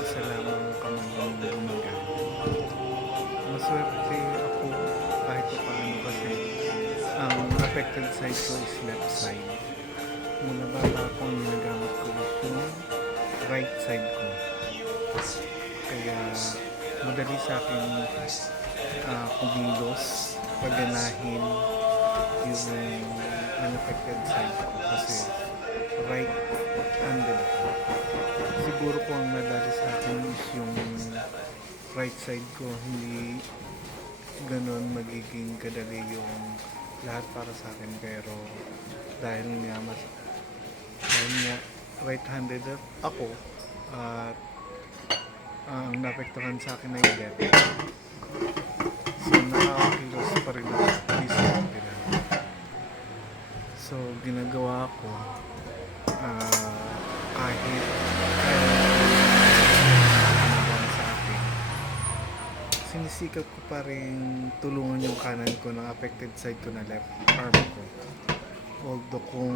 Isa lamang kamang gumagana. Maswerte ako kahit paano kasi ang affected side ko is left side. Mula bata ko ang ginagamit ko is yung right side ko. Kaya madali sa akin kumilos, paganahin yung unaffected side ko kasi right-handed ako. Siguro po ang nadali sa akin is yung right side ko, hindi ganon magiging kadali yung lahat para sa akin, pero dahil nga right-handed ako at ang naapektuhan sa akin ay left, so nakakakilos pa rin ako diskarte lang. So ginagawa ko kahit ginagawa sa akin, sinisikap ko pa rin tulungan yung kanan ko ng affected side ko na left arm ko. Although kung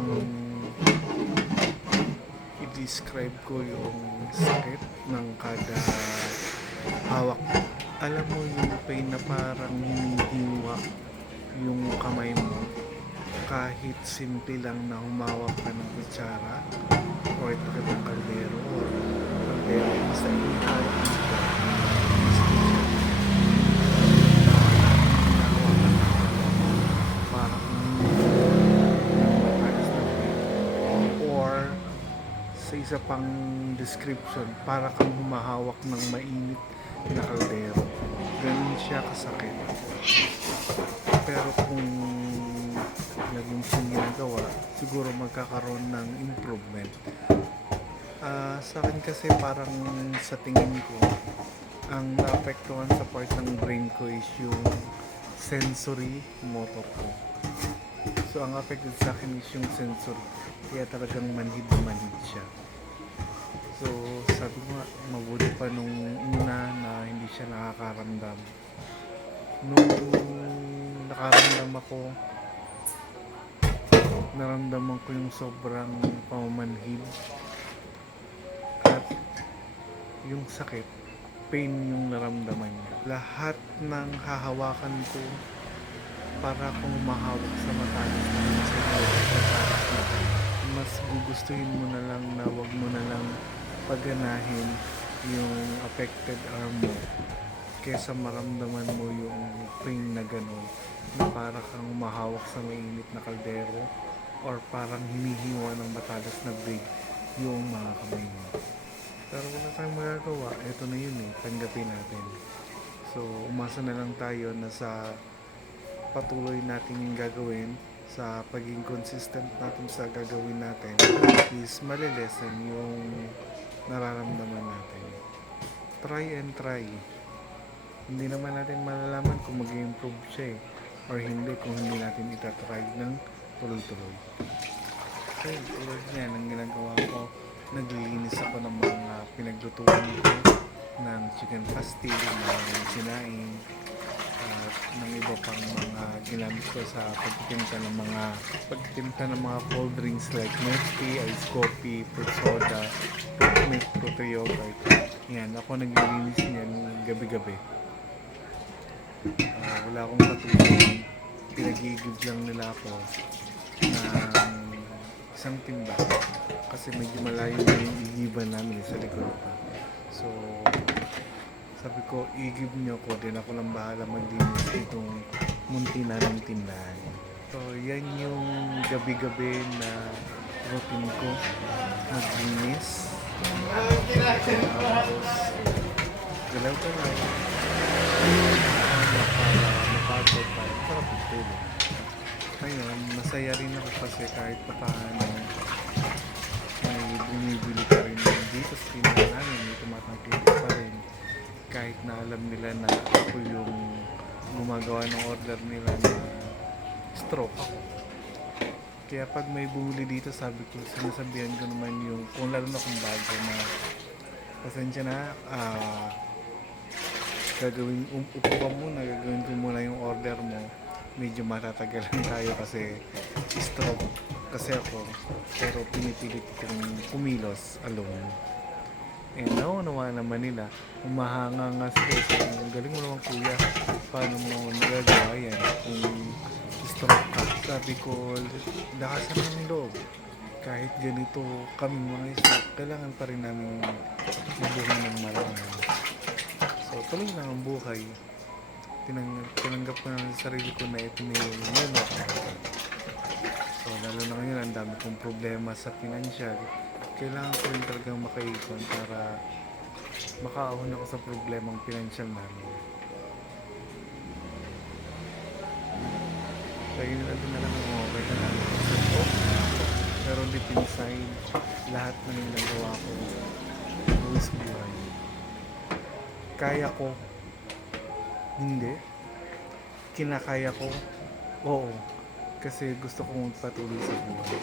i-describe ko yung sakit ng kada hawak, alam mo yung pain na parang hinihiwa yung kamay mo kahit simple lang na humawak ka ng kutsara o ito ka ng kaldero o kaldero sa inihawak mo siya, parang matagas na pain, or sa isa pang description, para kang humahawak ng mainit na kaldero. Ganun siya kasakit. Pero kung lagi mo siyang ginagawa, siguro magkakaroon ng improvement. Sa akin kasi parang sa tingin ko, ang naapektuhan sa part ng brain ko is yung sensory motor ko. So ang affected sa akin is yung sensory. Kaya talagang manhid na manhid siya. So sabi ko nga, mabuti pa nung una na hindi siya nakakaramdam. Nung nakaramdam ako, naramdaman ko yung sobrang pamamanhid at yung sakit, pain yung naramdaman niya. Lahat ng hahawakan ko para akong humahawak sa matalas na mas gugustuhin mo na lang na wag mo na lang paganahin yung affected arm mo kesa maramdaman mo yung pain na gano'n, na para kang humahawak sa mainit na kaldero or parang hinihiwa ng matalas na blade yung mga kamay mo. Pero wala tayong magagawa, ito na yun tanggapin natin. So umasa na lang tayo na sa patuloy nating gagawin, sa pagiging consistent natin sa gagawin natin, is malilesen yung nararamdaman natin. Try and try. Hindi naman natin malalaman kung mag-improve siya or hindi kung hindi natin itatry ng tuloy-tuloy. Okay, tulad niyan ang ginagawa ko, naglilinis ako ng mga pinaglutuan ko ng chicken pastil, ng sinaing, at ng iba pang mga ginamit ko sa pagtimpla ng mga cold drinks like milk tea, iced coffee, fruit soda, fruit milk, fruit yogurt. Yan, ako naglilinis niyan gabi-gabi. Wala akong katulong, pinagigib lang nila ako ng isang timba kasi medyo malayo na yung igiban namin sa likod pa. So sabi ko, igib niyo ko, din ako lang bahala maglinis itong munti na ng tindahan. So yan yung gabi-gabi na routine ko, maglinis, tapos galaw-galaw para mapagod pa, sarap yung tulog. Ngayon, masaya rin ako kasi kahit pa paano may bumibili pa rin dito sa tindahan namin, may tumatangkilik pa rin. Kahit na alam nila na ako yung gumagawa ng order nila na stroke ako. Kaya pag may bumili dito, sabi ko, sinasabihan ko naman yung, kung lalo na kung bago na, pasensya na, upo ka muna, gagawin ko muna yung order mo. Medyo matatagalan tayo kasi stroke kasi ako, pero pinipilit kong kumilos alone. Eh, naunawa naman nila. Humahanga nga sila. So, ang galing mo naman kuya. Paano mo nagagawa yan kung stroke ka? Sabi ko, lakasan ng loob. Kahit ganito kami mga stroke, kailangan pa rin namin mabuhay ng marangal. So, tuloy lang ang buhay. Tinanggap ko ng sarili ko na ito na yung ano. So, lalo na ngayon, ang dami kong problema sa financial. Kailangan ko rin talagang makaipon para makaahon ako sa problemang financial namin. Kaya yun natin na lang ang okay na lang. So, pero deep inside, lahat ng ginagawa ko, buwis buhay. Kaya ko, hindi. Kinakaya ko, oo. Kasi gusto kong magpatuloy sa buhay.